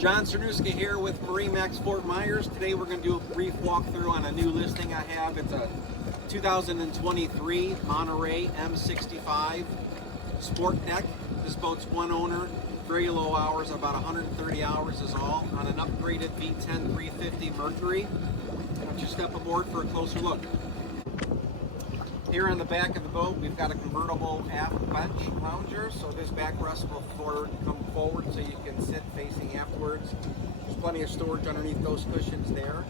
John Cernuska here with MarineMax Fort Myers. Today we're going to do a brief walkthrough on a new listing I have. It's a 2023 Monterey M65 sport deck. This boat's one owner, very low hours, about 130 hours is all, on an upgraded V10 350 Mercury. Why don't you step aboard for a closer look. Here on the back of the boat, we've got a convertible aft bench lounger, so this backrest will come forward so you can sit facing afterwards. There's plenty of storage underneath those cushions there,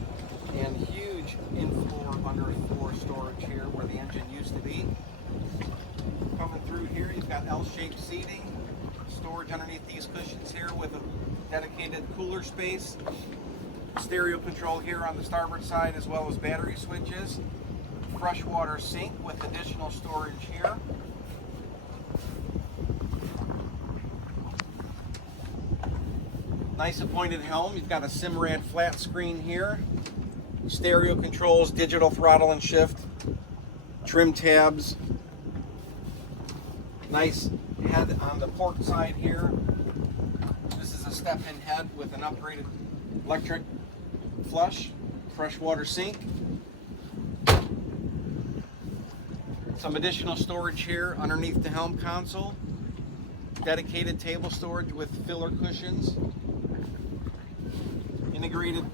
and huge in-floor, under-floor storage here where the engine used to be. Coming through here, you've got L-shaped seating, storage underneath these cushions here with a dedicated cooler space, stereo control here on the starboard side as well as battery switches. Freshwater sink with additional storage here. Nice appointed helm. You've got a Simrad flat screen here. Stereo controls, digital throttle and shift, trim tabs. Nice head on the port side here. This is a step-in head with an upgraded electric flush, freshwater sink. Some additional storage here underneath the helm console. Dedicated table storage with filler cushions. Integrated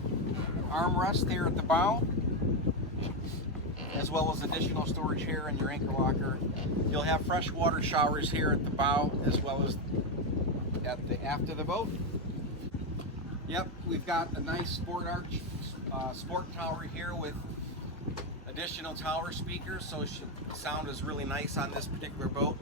armrest here at the bow, as well as additional storage here in your anchor locker. You'll have freshwater showers here at the bow as well as at the aft of the boat. Yep, we've got a nice sport arch, sport tower here with additional tower speakers, so sound is really nice on this particular boat.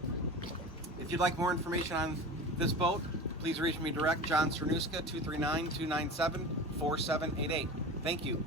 If you'd like more information on this boat, please reach me direct, John Cernuska, 239-297-4788. Thank you.